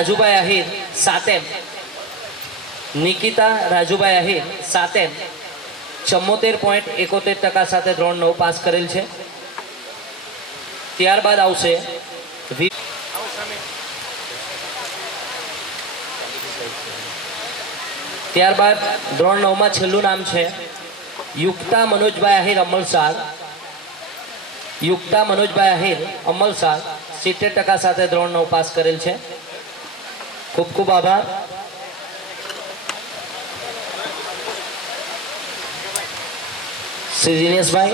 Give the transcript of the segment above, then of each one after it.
રાજુભાઈ આહિર સાતેમ, નિકિતા રાજુભાઈ આહિર સાતેમ 74.71% સાથે ધોરણ 9 પાસ કરેલ છે। ત્યારબાદ આવશે ધોરણ 9 માં છેલ્લું નામ છે યુક્તા મનોજભાઈ આહિર અમલસાડ। યુક્તા મનોજભાઈ આહિર અમલસાડ 70% સાથે ધોરણ 9 પાસ કરેલ છે। खूब खूब आभार। श्री दिनेश भाई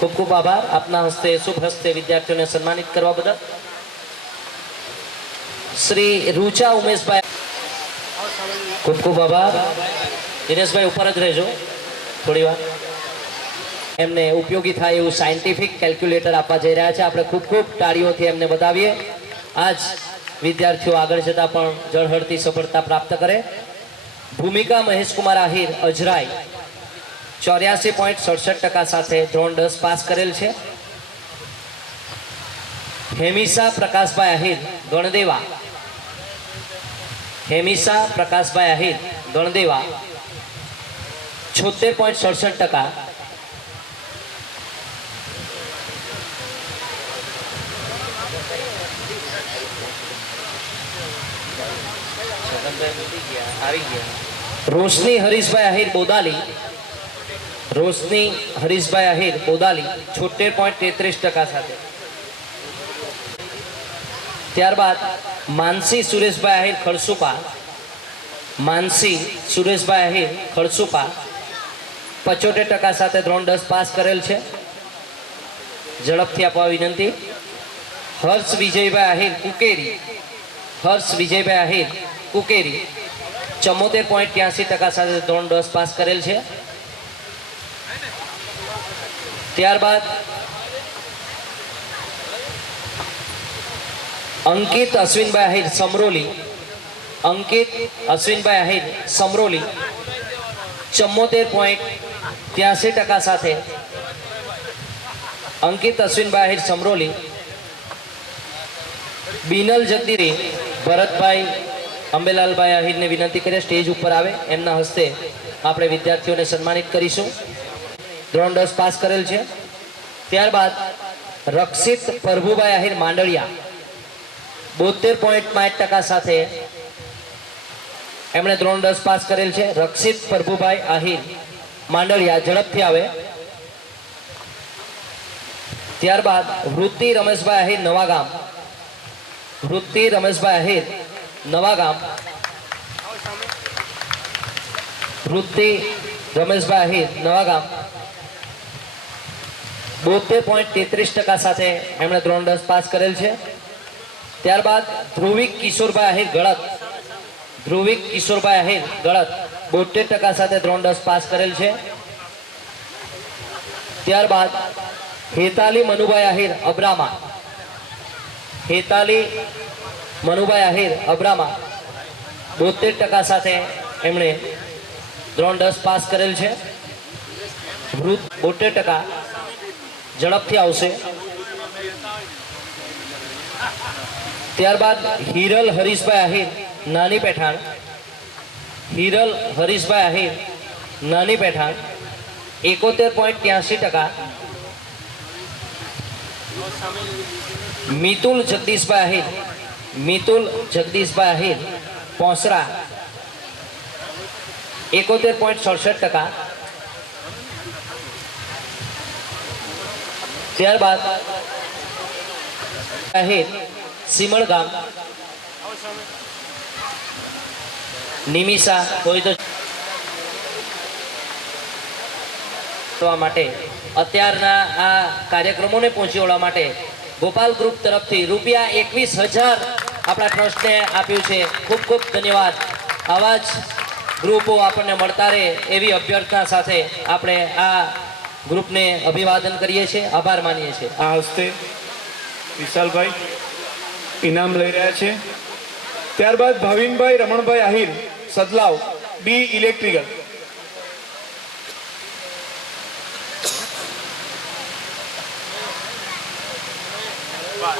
खूब खूब आभार। अपना हस्ते शुभ हस्ते विद्यार्थियों ने सम्मानित करवा बदल। श्री रुचा उमेश भाई खूब खूब आभार। दिनेश भाई ऊपर ज रहेजो थोड़ी वार। एमने उपयोगी थाय एवं साइंटिफिक कैल्क्युलेटर आपवा जई रह्या छे। आपणे खूब खूब ताळीओथी एमने बतावीए। आज विद्यार्थियों आगे जता पण जळहळती सफलता प्राप्त करे। भूमिका महेश कुमार आहिर अजराई 84.67% साथे धोरण 10 पास करेल छे। हेमिसा प्रकाशभाई आहिर गणदेवा, हेमिसा प्रकाशभाई आहिर गणदेवा 76.67%। रोशनी हरीशभाई आहिर बोदाली, रोशनी हरीशभाई आहिर बोदाली 76.33% साथे। त्यारबाद मानसी सुरेशभाई आहिर खड़सूपा, मानसी सुरेशभाई आहिर खड़सूपा 75% साथे धोरण 10 पास करेल छे। झड़पथी आपवा विनंती। हर्ष विजयभाई आहिर कुकेरी, हर्ष विजयभाई आहिर कुकेरी 74.83% साथे धोरण 10 पास करेल छे। त्यारबाद अंकित अश्विनभाई आहिर समरोली, अंकित अश्विनभाई आहिर समरोली 74.83% साथे अंकित अश्विनभाई आहिर समरोली। बीनल जगदीरी भरतभाई अंबेलालभाई आहिर ने विनंती करे स्टेज पर आवे। एमना हस्ते आपणे विद्यार्थियों ने सम्मानित करीशुं। धोरण 10 पास करेल छे। त्यारबाद रक्षित प्रभुभाई आहिर मांडलिया 72.60% साथे एमणे धोरण 10 पास करेल छे। रक्षित प्रभुभाई आहिर मांडलिया झड़पथी आवे। त्यारबाद वृत्ति रमेशभाई आहिर नवागाम, वृत्ति रमेशभाई आहिर नवागाम, वृत्ति रमेशभाई आहिर नवागाम 72.33% साथे एमणे धोरण 10 पास करेल छे। त्यारबाद ध्रुविक किशोरभाई आहिर गळत, ध्रुविक किशोरभाई आहिर गळत 72% साथे धोरण 10 पास करेल छे। त्यारबाद हेताली मनुभाई आहिर अब्रामा, हेताली मनुभाई आहिर अब्रामा 72% साथे एमणे धोरण 10 पास करेल छे। 72% झड़पथी आवशे। त्यारबाद हिरल हरीशभाई आहिर नानी पेठाण, हिरल हरीशभाई आहिर नानी पेठाण 71.83%। मितुल जगदीशभाई आहिर, मितुल जगदीशभाई आहिर पोसरा 71.67%। त्यारबाद आहिर सीमळगाम निमिषा होय तो माटे अत्याરના આ કાર્યક્રમોને પહોંચી વળવા માટે ગોપાલ ગ્રુપ તરફથી ₹21,000 આપણા ટ્રસ્ટને આપ્યું છે। ખૂબ ખૂબ ધન્યવાદ। આવા જ ગ્રુપો આપણને મળતા રહે એવી અભ્યર્થના સાથે આપણે આ ગ્રુપને અભિવાદન કરીએ છીએ, આભાર માનીએ છીએ। આ હસ્તે વિશાલભાઈ ઇનામ લઈ રહ્યા છે। ત્યારબાદ ભાવિનભાઈ રમણભાઈ આહિર સદલાવ બી ઇલેક્ટ્રિકલ Bye.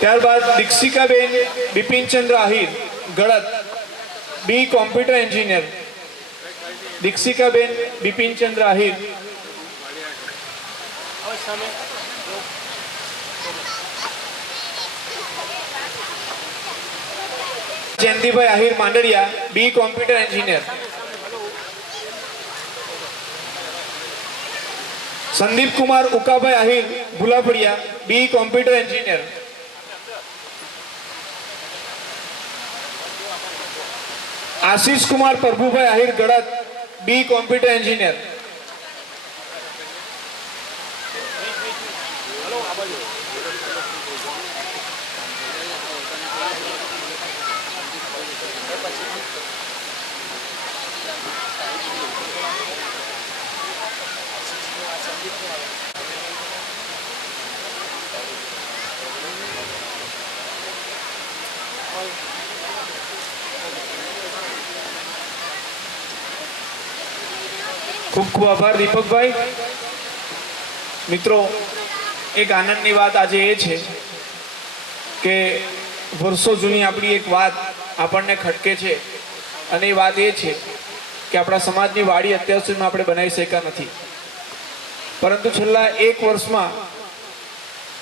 ત્યારબાદ દીક્ષિકાબેન બિપિનચંદ્ર આહિર ગળત, બી કોમ્પ્યુટર એન્જિનિયર. દીક્ષિકાબેન બિપિનચંદ્ર આહિર. જયંતિભાઈ આહિર માંડરિયા, બી કોમ્પ્યુટર એન્જિનિયર. સંદીપ કુમાર ઉકાભાઈ આહિર ભુલાફળિયા, બી કોમ્પ્યુટર એન્જિનિયર. આશીષ કુમાર પ્રભુભાઈ આહિર ગળત, બી કોમ્પ્યુટર એન્જિનિયર. ખૂબ ખૂબ આભાર દીપકભાઈ. મિત્રો, એક આનંદની વાત આજે એ છે કે વર્ષો જૂની આપણી એક વાત આપણને ખટકે છે, અને એ વાત એ છે કે આપણા સમાજની વાડી અત્યાર સુધીમાં આપણે બનાવી શક્યા નથી, પરંતુ છેલ્લા એક વર્ષમાં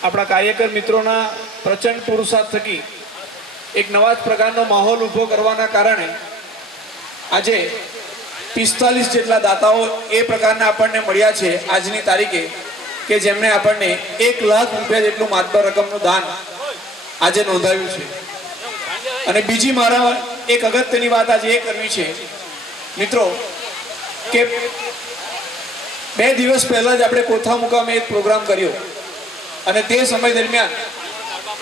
આપણા કાર્યકર મિત્રોના પ્રચંડ પુરુષાર્થ થકી એક નવા જ પ્રકારનો માહોલ ઊભો કરવાના કારણે આજે 45 જેટલા દાતાઓ એ પ્રકારના આપણને મળ્યા છે આજની તારીખે, કે જેમણે આપણને 1 લાખ રૂપિયા જેટલું માતબર રકમનું દાન આજે નોંધાવ્યું છે. અને બીજી મારા એક અગત્યની વાત આજે એ કરવી છે મિત્રો, કે 2 દિવસ પહેલા જ આપણે કોઠા મુકામે એક પ્રોગ્રામ કર્યો, અને તે સમય દરમિયાન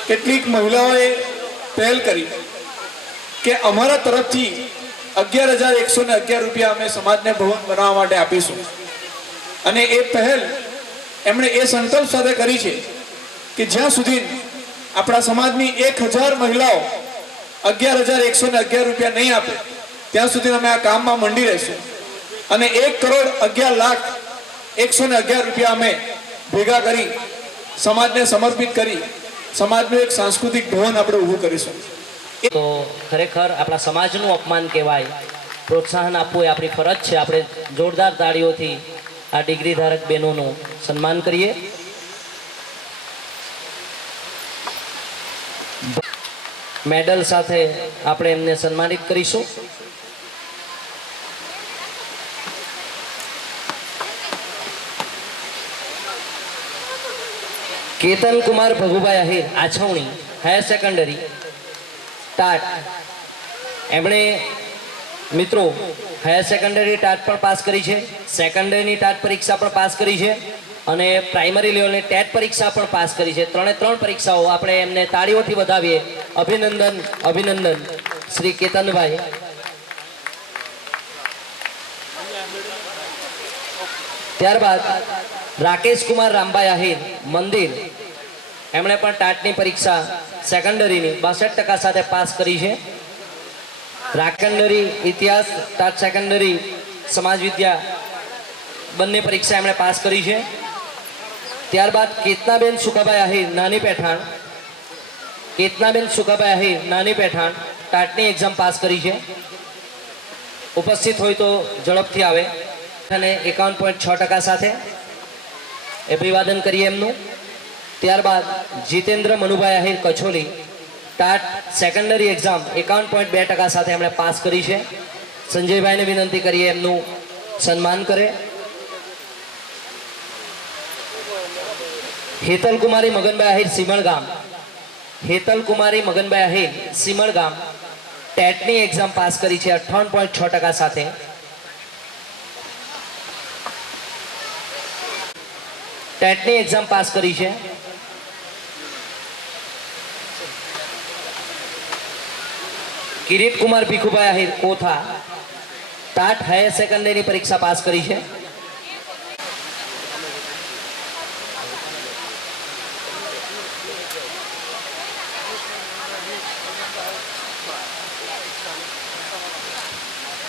કેટલીક મહિલાઓએ પહેલ કરી કે અમારા તરફથી 11,111 રૂપિયા અમે સમાજને ભવન બનાવવા માટે આપીશું. અને એ પહેલ એમણે એ સંકલ્પ સાથે કરી છે કે જ્યાં સુધી આપણા સમાજની 1000 મહિલાઓ 11,111 રૂપિયા નહીં આપે ત્યાં સુધી અમે આ કામમાં મંડી રહીશું. અને 1,11,01,11 રૂપિયા અમે ભેગા કરી સમાજને સમર્પિત કરી સમાજનું એક સાંસ્કૃતિક ભવન આપણે ઊભું કરીશું. તો ખરેખર આપણા સમાજનું અપમાન કહેવાય. પ્રોત્સાહન આપવું એ આપણી ફરજ છે. આપણે જોરદાર તાળીઓથી આ ડિગ્રી ધારક બહેનોનું સન્માન કરીએ. મેડલ સાથે આપણે એમને સન્માનિત કરીશું. Ketan Kumar Bhagubhai Ahir Achhavani higher secondary TAT. એમણે મિત્રો હાયર સેકન્ડરી ટાટ પણ પાસ કરી છે, સેકન્ડરીની ટાટ પરીક્ષા પણ પાસ કરી છે, અને પ્રાઇમરી લેવલની ટેટ પરીક્ષા પણ પાસ કરી છે. 3 પરીક્ષાઓ આપણે એમને તાળીઓથી વધાવીએ. અભિનંદન, અભિનંદન શ્રી કેતનભાઈ. ત્યારબાદ રાકેશ કુમાર રામભાઈ આહિર મંદિર, એમણે પણ ટાટની પરીક્ષા સેકન્ડરીની 62% સાથે પાસ કરી છે. સેકન્ડરી ઇતિહાસ, ટાટ સેકન્ડરી સમાજ વિદ્યા બંને પરીક્ષા એમણે પાસ કરી છે. ત્યારબાદ કેતનાબેન સુકાભાઈ આહિર નાની પેઠાણ, કેતનાબેન સુકાભાઈ આહિર નાની પેઠાણ ટાટની એક્ઝામ પાસ કરી છે. ઉપસ્થિત હોય તો ઝડપથી આવે. અને 51.6% સાથે અભિવાદન કરીએ એમનું. ત્યારબાદ Jitendra Manubhai Ahir Kachholi TAT secondary exam 51.2% સાથે એમણે પાસ કરી છે. સંજયભાઈને વિનંતી કરીએ એમનું સન્માન કરે. હેતલ કુમારી મગનભાઈ આહિર સિમણગામ, હેતલ કુમારી મગનભાઈ આહિર સિમણગામ ટેટની એક્ઝામ પાસ કરી છે 58.6% સાથે. ટેટની એક્ઝામ પાસ કરી છે. કિરીટ કુમાર ભીખુભાઈ આહિર કોથા ટાટ હાયર સેકન્ડરીની પરીક્ષા પાસ કરી છે.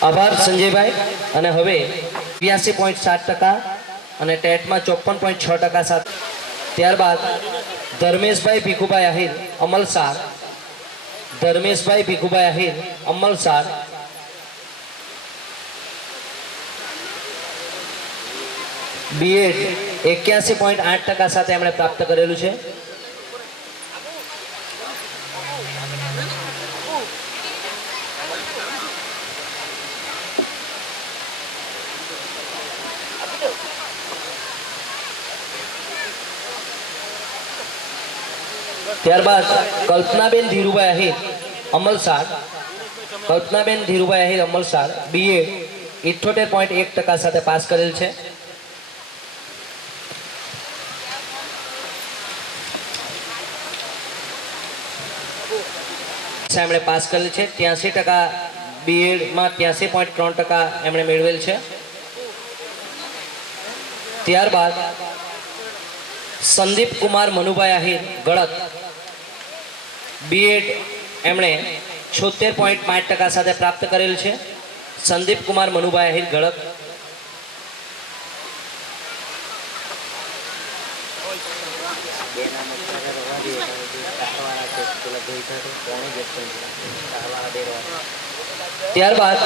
આભાર સંજયભાઈ. અને હવે 82.7% અને ટેટમાં 54.6% સાથે. ત્યારબાદ ધર્મેશભાઈ ભીખુભાઈ આહિર અમલસાર, ધર્મેશભાઈ ભીખુભાઈ આહિર અમલસાર, બીએડ 81.8% સાથે એમણે પ્રાપ્ત કરેલું છે. ત્યારબાદ કલ્પનાબેન ધીરુભાઈ આહિર અમલસાર, કલ્પનાબેન ધીરુભાઈ આહિર અમલસાર બીએ 78.1% સાથે પાસ કરેલ છે. એમણે પાસ કરેલ છે 83%, બીએડમાં 83.3% એમણે મેળવેલ છે. ત્યારબાદ સંદીપ કુમાર મનુભાઈ આહિર ગળત, બીએડ એમણે 76.5% સાથે પ્રાપ્ત કરેલ છે. સંદીપ કુમાર મનુભાઈ આહિર ગળત. ત્યારબાદ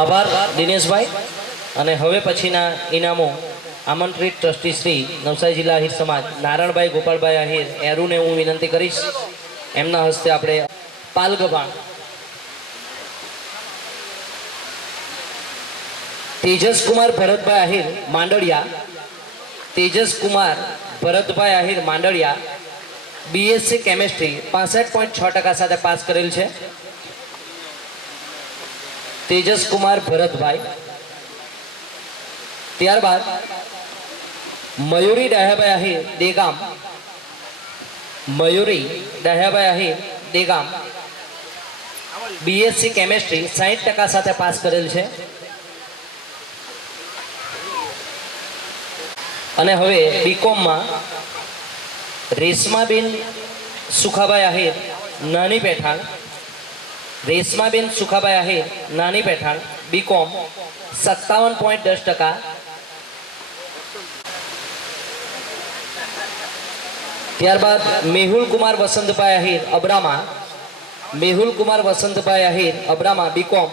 આભાર દિનેશભાઈ. અને હવે પછીના ઇનામો આમંત્રિત ટ્રસ્ટી શ્રી નવસારી જિલ્લા આહિર સમાજ નારણભાઈ ગોપાલભાઈ આહિર એરુને હું વિનંતી કરીશ, એમના હસ્તે આપણે પાલગભાણ તેજસકુમાર ભરતભાઈ આહિર માંડળિયા, તેજસકુમાર ભરતભાઈ આહિર માંડળિયા બીએસસી કેમેસ્ટ્રી 65.6% સાથે પાસ કરેલ છે. તેજસકુમાર ભરતભાઈ. ત્યારબાદ મયુરી દહ્યાભાઈ આહિર દેગામ, મયુરી દહ્યાભાઈ આહિર દેગામ બીએસસી કેમેસ્ટ્રી 60% સાથે પાસ કરેલ છે. અને હવે બીકોમમાં રેશમાબેન સુખાભાઈ આહિર નાની પેઠાણ, રેશમાબેન સુખાભાઈ આહિર નાની પેઠાણ બીકોમ 57.10%. ત્યારબાદ મેહુલ કુમાર વસંતભાઈ આહિર અબ્રામા, મેહુલ કુમાર વસંતભાઈ આહિર અબ્રામા બીકોમ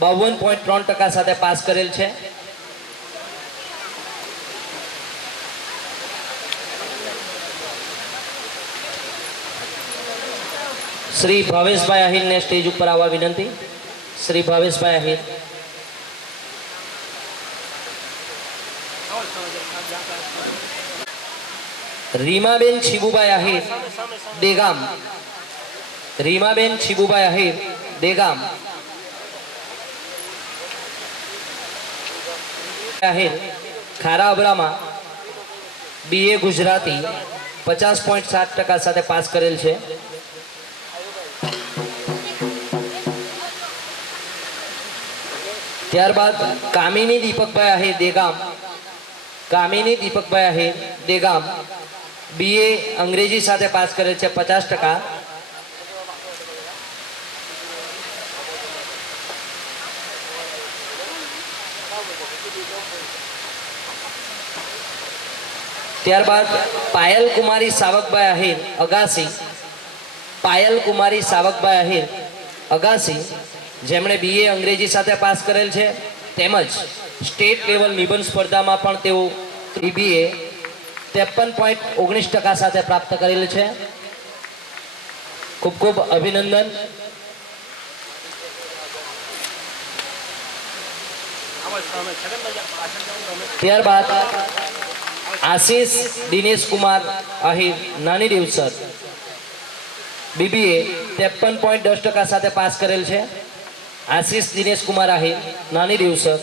52.3% સાથે પાસ કરેલ છે. શ્રી ભાવેશભાઈ આહિરને સ્ટેજ ઉપર આવવા વિનંતી. શ્રી ભાવેશભાઈ આહિર. રીમાબેન છીબુભાઈ આહિર દેગામ, રીમાબેન છીબુભાઈ આહિર દેગામ આહિર ખારા અબરામાં બીએ ગુજરાતી 50.7% સાથે પાસ કરેલ છે. ત્યારબાદ કામિની દીપકભાઈ આહિર દેગામ, કામિની દીપકભાઈ આહિર દેગામ બીએ અંગ્રેજી સાથે પાસ કરેલ છે 50%. ત્યારબાદ પાયલ કુમારી સાવકભાઈ આહિર અગાસી, પાયલ કુમારી સાવકભાઈ આહિર અગાસી જેમણે બીએ અંગ્રેજી સાથે પાસ કરેલ છે, તેમજ સ્ટેટ લેવલ નિબંધ સ્પર્ધામાં પણ તેઓ બીએ 53.19% સાથે પ્રાપ્ત કરેલ છે. ખૂબ ખૂબ અભિનંદન. ત્યારબાદ આશીષ દિનેશ કુમાર આહિર નાની દિવસર બીબીએ 53.10% સાથે પાસ કરેલ છે. આશીષ દિનેશ કુમાર આહિર નાની દિવસર.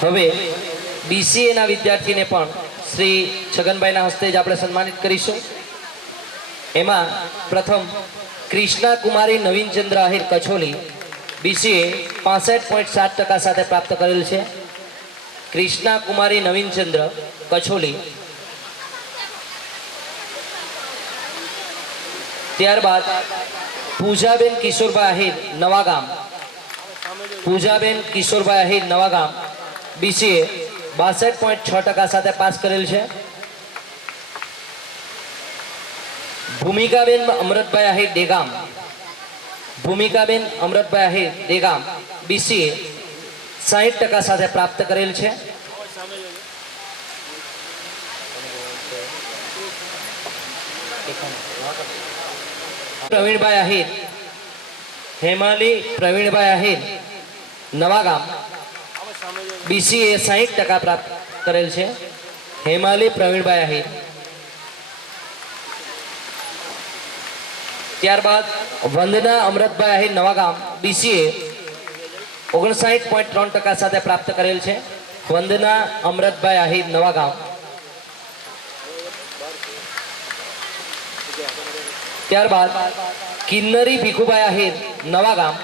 હવે બીસીએના વિદ્યાર્થીને પણ શ્રી છગનભાઈના હસ્તે જ આપણે સન્માનિત કરીશું. એમાં પ્રથમ કૃષ્ણા કુમારી નવીનચંદ્ર આહિર કછોલી બીસીએ 65.7% સાથે પ્રાપ્ત કરેલ છે. કૃષ્ણા કુમારી નવીનચંદ્ર કછોલી. ત્યારબાદ પૂજાબેન કિશોરભાઈ આહિર નવાગામ, પૂજાબેન કિશોરભાઈ આહિર નવાગામ BCA 62.6% સાથે પાસ કરેલ છે. ભૂમિકાબેન અમૃતભાઈ આહિર દેગામ BCA 60% સાથે પ્રાપ્ત કરેલ છે. પ્રવીણભાઈ આહિર હેમાલી પ્રવીણભાઈ આહિર નવાગામ BCA 60% પ્રાપ્ત કરેલ છે. હેમાલી પ્રવીણભાઈ આહિર. ત્યારબાદ વંદના અમૃતભાઈ આહિર નવાગામ BCA 59.3% સાથે પ્રાપ્ત કરેલ છે. વંદના અમૃતભાઈ આહિર નવાગામ. ત્યારબાદ કિન્નરી ભીખુભાઈ આહિર નવાગામ